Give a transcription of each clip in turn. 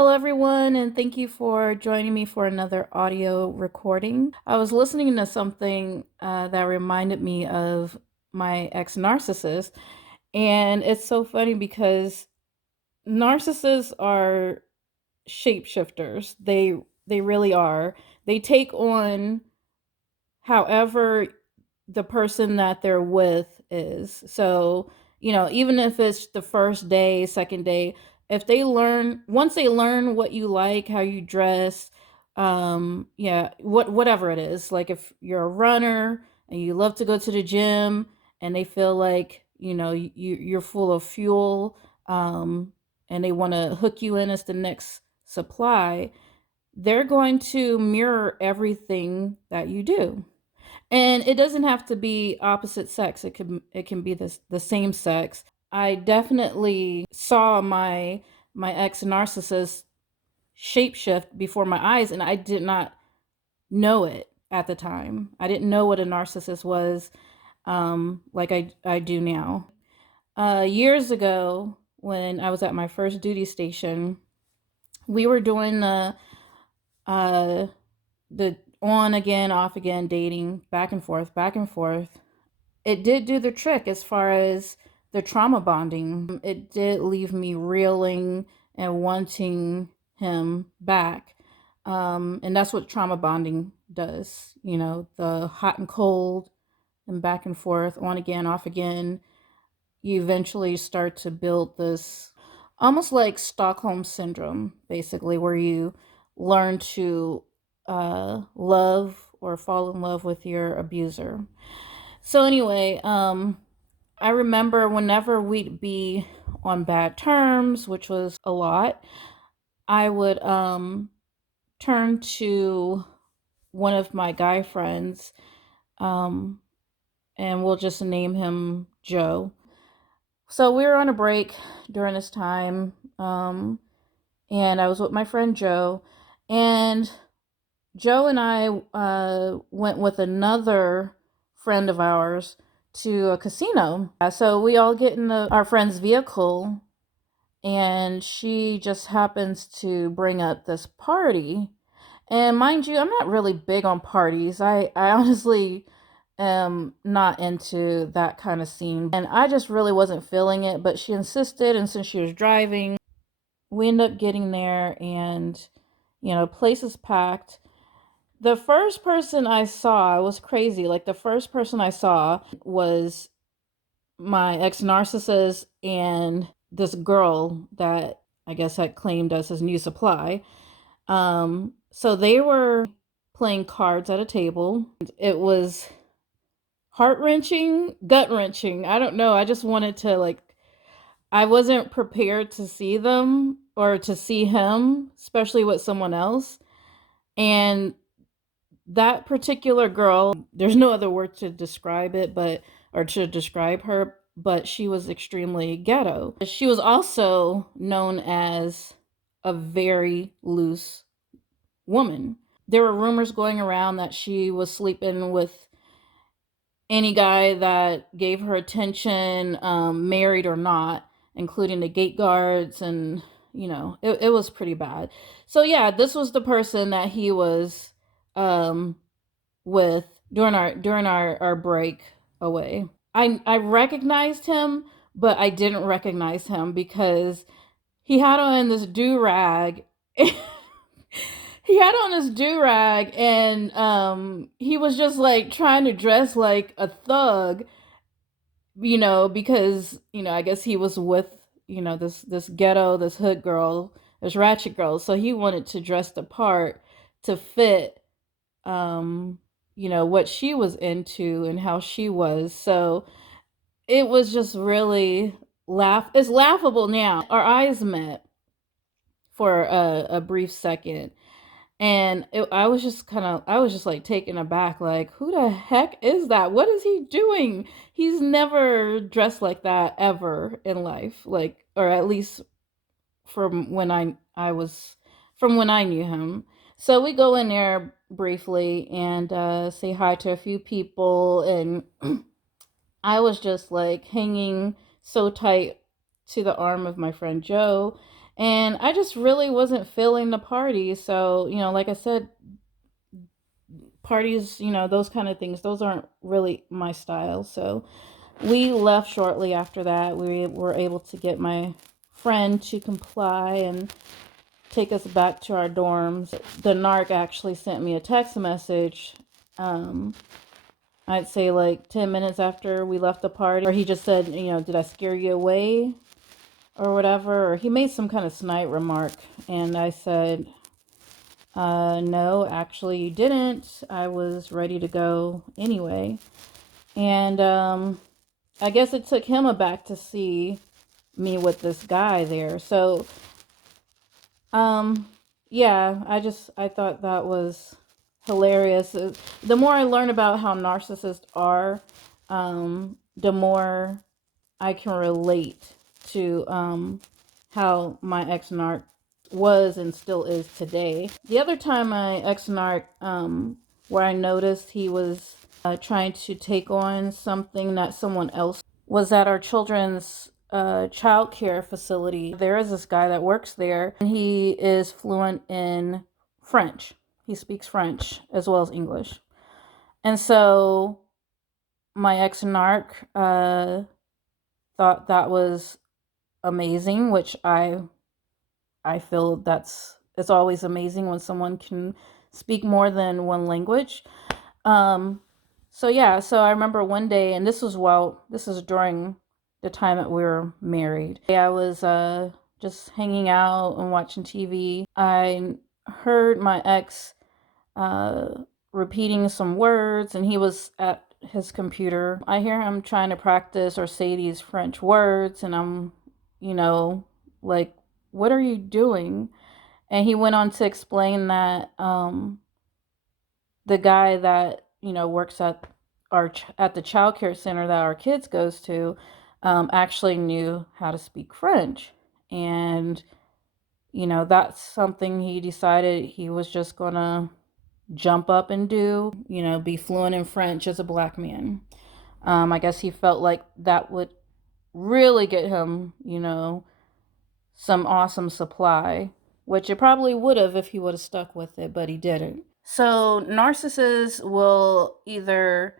Hello, everyone, and thank you for joining me for another audio recording. I was listening to something that reminded me of my ex narcissist, and it's so funny because narcissists are shapeshifters. They really are. They take on however the person that they're with is. So, even if it's the first day, second day, if they learn once they learn what you like, how you dress, yeah, whatever it is. Like if you're a runner and you love to go to the gym and they feel like, you're full of fuel, and they want to hook you in as the next supply, they're going to mirror everything that you do. And it doesn't have to be opposite sex. It can be the same sex. I definitely saw my ex narcissist shapeshift before my eyes, and I did not know it at the time. I didn't know what a narcissist was, like I do now. Years ago, when I was at my first duty station, we were doing uh the on again, off again, dating, back and forth, back and forth. It did do the trick as far as the trauma bonding. It did leave me reeling and wanting him back. And that's what trauma bonding does. The hot and cold and back and forth, on again, off again. You eventually start to build this almost like Stockholm syndrome, basically, where you learn to love or fall in love with your abuser. So anyway, I remember whenever we'd be on bad terms, which was a lot, I would turn to one of my guy friends, um, and we'll just name him Joe. So we were on a break during this time, and I was with my friend Joe, and Joe and I went with another friend of ours to a casino. So we all get in our friend's vehicle, and she just happens to bring up this party. And mind you, I'm not really big on parties. I honestly am not into that kind of scene. And I just really wasn't feeling it, but she insisted. And since she was driving, we ended up getting there, and, place is packed. The first person I saw was crazy. Like, the first person I saw was my ex narcissist and this girl that I guess had claimed as his new supply. So they were playing cards at a table. It was heart wrenching, gut wrenching. I don't know. I just wanted to, like, I wasn't prepared to see them or to see him, especially with someone else. And that particular girl, there's no other word to describe it, or to describe her, but she was extremely ghetto. She was also known as a very loose woman. There were rumors going around that she was sleeping with any guy that gave her attention, married or not, including the gate guards, and it was pretty bad. So yeah, this was the person that he was um, with during our break away. I recognized him, but I didn't recognize him because he had on this do rag. He had on this do rag, and he was just like trying to dress like a thug, because I guess he was with this ghetto, this hood girl, this ratchet girl, so he wanted to dress the part to fit what she was into and how she was. So it was just really it's laughable now. Our eyes met for a brief second, and I was just like taken aback, like, who the heck is that? What is he doing? He's never dressed like that ever in life, like, or at least from when I was from when I knew him. So we go in there briefly and say hi to a few people, and I was just like hanging so tight to the arm of my friend Joe, And I just really wasn't feeling the party. So, like I said, parties, those kind of things, those aren't really my style. So we left shortly after that. We were able to get my friend to comply and take us back to our dorms. The narc actually sent me a text message, um, I'd say like 10 minutes after we left the party, or he just said, did I scare you away or whatever? Or he made some kind of snide remark. And I said, no, actually you didn't. I was ready to go anyway. And I guess it took him aback to see me with this guy there. So, yeah, I thought that was hilarious. The more I learn about how narcissists are, the more I can relate to how my ex-narc was and still is today. The other time my ex-narc, where I noticed he was trying to take on something that someone else was at our children's child care facility. There is this guy that works there, and he is fluent in French. He speaks French as well as English. And so my ex-narc thought that was amazing, which I feel it's always amazing when someone can speak more than one language. So yeah, so I remember one day, and this is during the time that we were married. I was just hanging out and watching TV. I heard my ex uh repeating some words, and he was at his computer. I hear him trying to practice or say these French words, and I'm, you know, like, what are you doing? And he went on to explain that the guy that, works at at the childcare center that our kids goes to actually knew how to speak French. And, that's something he decided he was just gonna jump up and do, be fluent in French as a black man. I guess he felt like that would really get him, some awesome supply, which it probably would have if he would have stuck with it, but he didn't. So, narcissists will either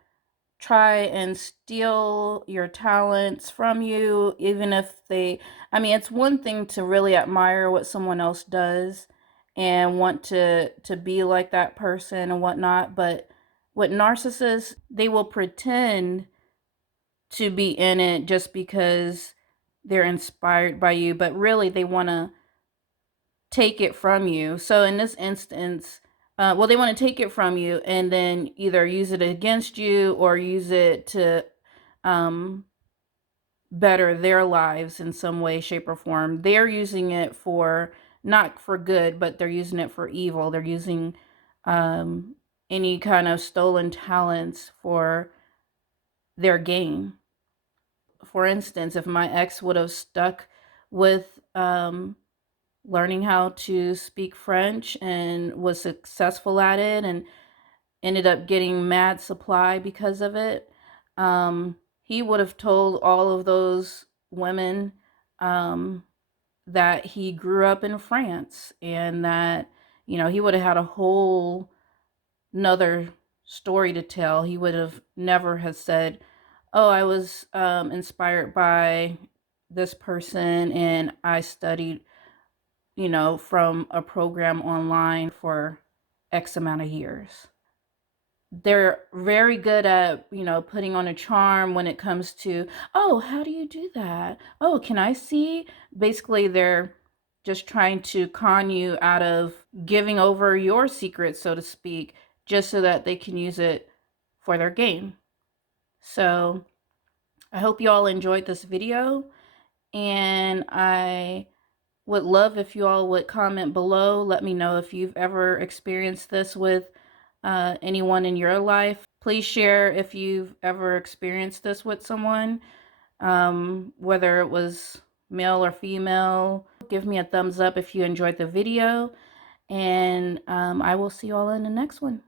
try and steal your talents from you, even if it's one thing to really admire what someone else does and want to be like that person and whatnot, but with narcissists, they will pretend to be in it just because they're inspired by you, but really they want to take it from you. So in this instance, they want to take it from you and then either use it against you or use it to um, better their lives in some way, shape, or form. They're using it for not for good, but they're using it for evil. They're using um, any kind of stolen talents for their gain. For instance, if my ex would have stuck with learning how to speak French and was successful at it and ended up getting mad supply because of it, he would have told all of those women um, that he grew up in France and that, he would have had a whole another story to tell. He would have never have said, oh, I was inspired by this person and I studied, from a program online for X amount of years. They're very good at, putting on a charm when it comes to, oh, how do you do that? Oh, can I see? Basically, they're just trying to con you out of giving over your secrets, so to speak, just so that they can use it for their gain. So I hope you all enjoyed this video, and I would love if you all would comment below. Let me know if you've ever experienced this with anyone in your life. Please share if you've ever experienced this with someone, whether it was male or female. Give me a thumbs up if you enjoyed the video, and I will see you all in the next one.